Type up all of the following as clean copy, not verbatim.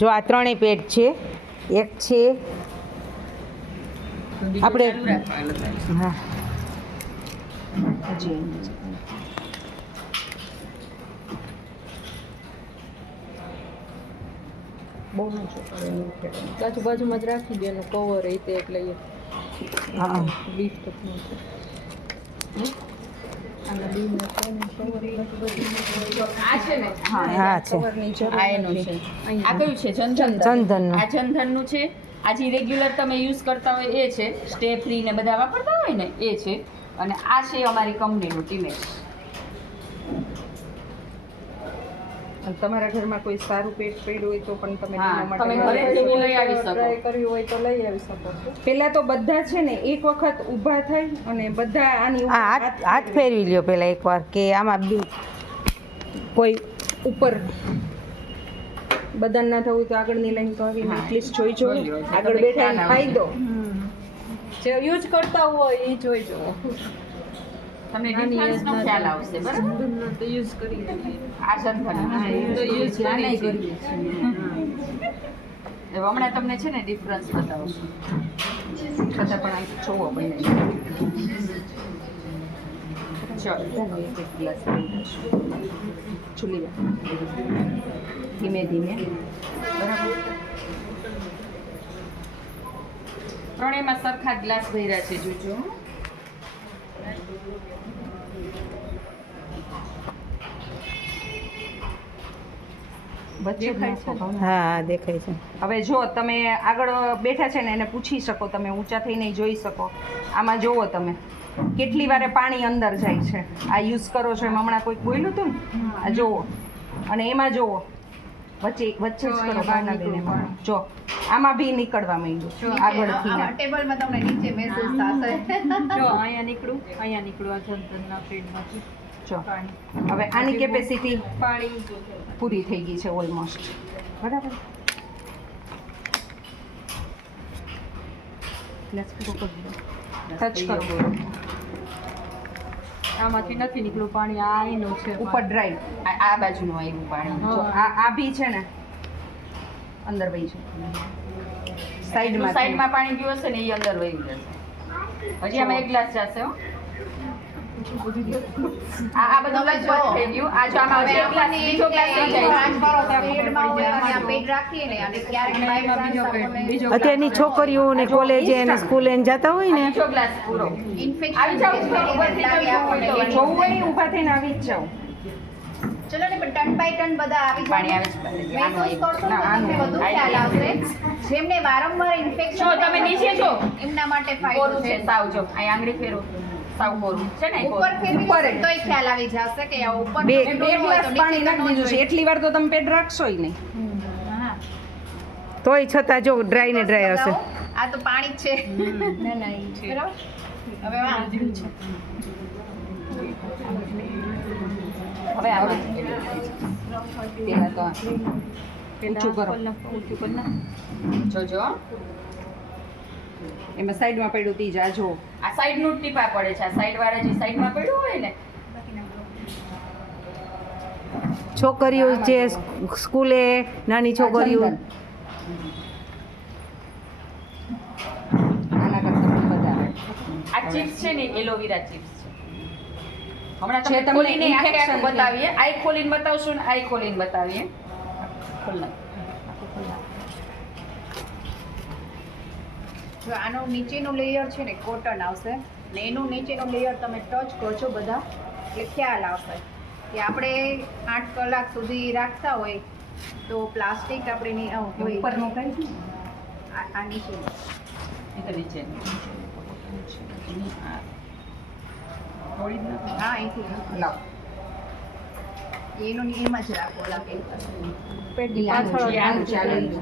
જો આ ત્રણેય પેડ છે. એક છે આપણે હા બહુ ન બાજુમાં જ રાખી દે એનું કવર એ તે એટલે હા લિફ્ટ હા છે આ એનું છે. આ કયું છે? ચંદનનું. આ ચંદનનું છે. આ જે રેગ્યુલર તમે યુઝ કરતા હોય એ છે. સ્ટે ફ્રી ને બધા વાપરતા હોય ને એ છે. અને આ છે અમારી કંપનીનું ટીમેક્સ. તમારા ઘરમાં કોઈ સારું પેટ પડ્યું હોય તો પણ તમે હા, તેના તમે માટે ઘરેથી લઈ આવી શકો. ટ્રાય કરવી હોય તો લઈ આવી શકો છો. પહેલા તો બધા છે ને એક વખત ઊભા થાય અને બધા આની ઉપર આ હાથ ફેરવી લ્યો પહેલાં એકવાર કે આમાં કોઈ ઉપર બદન ના થવું તો આગળની લાઈન કરીને એટલીસ્ટ જોઈ જો આગળ બેઠા એને ફાયદો જે યુઝ કરતા હોય એ જોઈ જો તમને ડિફરન્સનો ખ્યાલ આવશે બરાબર. તો યુઝ કરી આ ચંદન તો યુઝ કરી હમણાં તમને છે ને ડિફરન્સ બતાવશું. છતાં પણ અહીં જોવો બંને. ચાલો એક ગ્લાસ ચૂલી ધીમે ધીમે બરાબર. ત્રણેયમાં સરખા ગ્લાસ ભર્યા છે જોજો. વચ્ચે દેખાય છે? હા દેખાય છે. હવે જો તમે આગળ બેઠા છે ને એને પૂછી શકો, તમે ઊંચા થઈને જોઈ શકો. આમાં જોવો તમે કેટલી વારે પાણી અંદર જાય છે. આ યુઝ કરો છો એમ હમણાં કોઈક બોલ્યું હતું ને, આ જોવો. અને એમાં જોવો વચ્ચે વચ્ચે જ કરો ભાવનાબેન. જો આમાં બી નીકળવા માંડ્યું આગળથી. ટેબલમાં તમને નીચે મહેસૂસ થશે. જો અહીંયા નીકળું આ જંતરના પેડમાંથી. જો પાણી હવે આની કેપેસિટી પાણી પૂરી થઈ ગઈ છે ઓલમોસ્ટ. બરાબર. ટચ કરો. આમાંથી નથી નીકળ્યું પાણી આ એનું છે ઉપર ડ્રાય. આ બાજુનું આવ્યું પાણી. જો આ બી છે ને અંદર વહી છે સાઈડમાં. સાઈડમાં પાણી ગયું હશે ને એ અંદર વહી જશે. હજી આમાં એક ગ્લાસ જશે હો. આ બધું લગભગ થઈ ગયું. આ જો આમાં હજી એક ગ્લાસ બીજો ગ્લાસ થઈ જાય. અત્યારની છોકરીઓ ને કોલેજે અને સ્કૂલે જતા હોય ને બીજો ગ્લાસ પૂરો. આવી જાવ છો, ઉપરથી જોવું હોય ને ઊભા થઈને આવી જ જાઓ. ચલો ને પણ ટન બાય ટન બધા આવી પાણી જાય. આવે છે. મહેસૂસ કરશો તો તમને વધુ ખ્યાલ આવશે. જેમને વારંવાર ઇન્ફેક્શન જો તમે નીચે જો. એમના માટે કોરું ફાયદો છે છે. સાવ જો. અહીં આંગળી ફેરો. સાવ કોરું છે ને ઉપર ફેરવી લેશો તોય ખ્યાલ આવી જશે કે આ ઉપર બે બે ગ્લાસ પાણી નાખી દીધું છે. એટલી વાર તો તમે પેટ રાખશો ય નહીં. હા. તોય છતાં જો ડ્રાય ને ડ્રાય હશે. આ તો પાણી જ છે. ના ના ઈ છે. બરાબર. હવે હવે આમાં પહેલા તો ઊંચું કરો. જોજો. એમાં સાઈડમાં પડ્યું તી જ આ જો. આ સાઈડનું જ ટીપા પડે છે. આ સાઈડ વાળા જે સાઈડમાં પડ્યું હોય ને છોકરીઓ જે સ્કૂલે નાની છોકરીઓ આના કરતા પણ બધા આ ચિપ્સ છે ને એલોવેરા ચિપ્સ છે. હમણાં જે તમે તમને ખોલીને આખે infection આખું બતાવીએ. આ ખોલીને બતાવશું ને આ ખોલીને બતાવીએ. ખોલ નાખ. જો આનો નીચેનો લેયર છે ને કોટન આવશે ને એનું નીચેનો લેયર તમે ટચ કરજો બધા એટલે ખ્યાલ આવશે કે આપણે 8 કલાક સુધી રાખતા હોય તો પ્લાસ્ટિક આપણે હોય ઉપરનું કઈ છે? આ નીચે એ તો નીચે. હા અહીંથી લાવ. એનું એમાં જ રાખો લાગે પેટની પાછળ આનું ચાલે છે.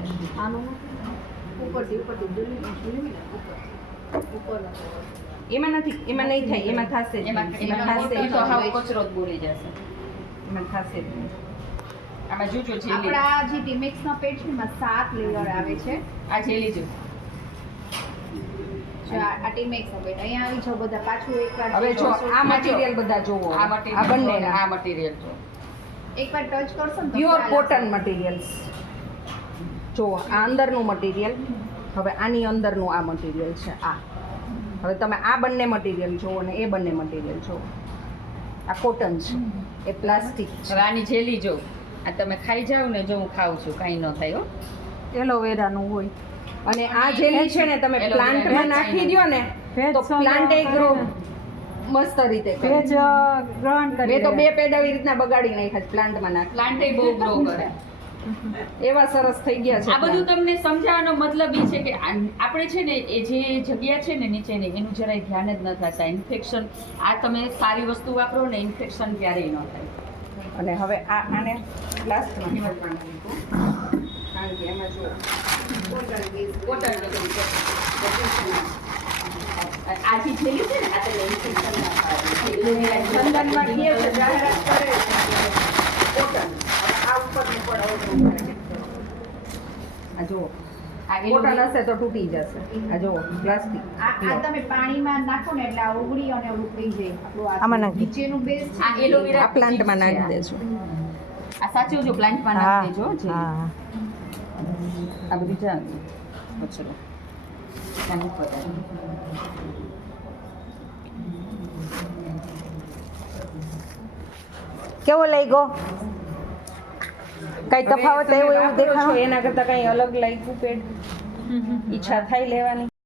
ઉપરથી ઉપર એમાં નથી, એમાં નહીં થાય. એમાં થશે જ એમાં નહીં. એમાં થશે જ એ તો હાવ નહીં. કચરો જ બોલી જશે. એમાં થશે જ નહીં. આમાં જોજો જેલી. આપણા જે ટીમેક્સના પેટ છે એમાં 7 લેયર આવે છે. આ જેલી જો. જો આ ટીમેક્સનો પેટ અહીંયા આવી જાઓ બધા પાછું એકવાર હવે જો આ મટીરિયલ બધા જોવો. આ આ મટીરિયલ બંનેના આ મટીરિયલ જો. એકવાર ટચ કરશો ને તો પ્યોર ખ્યાલ આવશે. Cotton materials. જુઓ આ અંદરનું મટીરિયલ, હવે આની અંદરનું આ મટીરિયલ છે આ. હવે તમે આ બંને મટીરિયલ જુઓ ને એ બંને મટીરિયલ જુઓ. આ કોટન છે, એ પ્લાસ્ટિક છે. હવે આની જેલી જો, આ તમે ખાઈ જાવ ને, જો હું ખાઉં છું, કાંઈ ન થાય હો. એલોવેરાનું હોય. અને આ જેલી છે ને તમે એલોવેરા પ્લાન્ટમાં નાખી દ્યો ને તો પ્લાન્ટ એ ગ્રો મસ્ત રીતે કરે. ભેજ ગ્રહણ કરી મેં તો 2 પેડ આવી રીતના બગાડી નાખ્યા પ્લાન્ટમાં નાખી. પ્લાન્ટ બહુ ગ્રો કરે. એવા સરસ થઈ ગયા છે આ બધું તમને સમજાવવાનો મતલબ એ છે કે આપણે છે ને એ જે જગ્યા છે ને નીચેની એનું જરાય ધ્યાન જ ન થતા. ઇન્ફેક્શન, આ તમે સારી વસ્તુ વાપરો ને ઇન્ફેક્શન ક્યારેય ન થાય. અને હવે આને લાસ્ટમાં કારણ કે એમાં જો કોટન આ જે જેલી છે ને આ તમે ઇન્ફેક્શન ના થાય. લંડનમાં કીએ છે જાહેરાત કરે છે કોટન. આ ઉપરનું પણ અવરું આ જુઓ આ કોટન હશે તો તૂટી જશે. આ જુઓ પ્લાસ્ટિક. આ તમે પાણીમાં નાખો ને એટલે આ ઓગળી અને ઓલું થઈ જાય આપણું આમાં આ નાખી. નીચેનું બેઝ છે આ એલોવેરા આ પ્લાન્ટમાં નાખી દેજો. આ સાચું જો પ્લાન્ટમાં હા નાખી દેજો જે હા આ બધી જાણ કચરો નાની પદાર્થ. કેવો લાગ્યો? કઈ હવે તફાવત તમે આવ્યો એવું વાપરો છો દેખાણું? એના કરતાં કંઈ અલગ લાગ્યું પેડ? ઈચ્છા થાય લેવાની?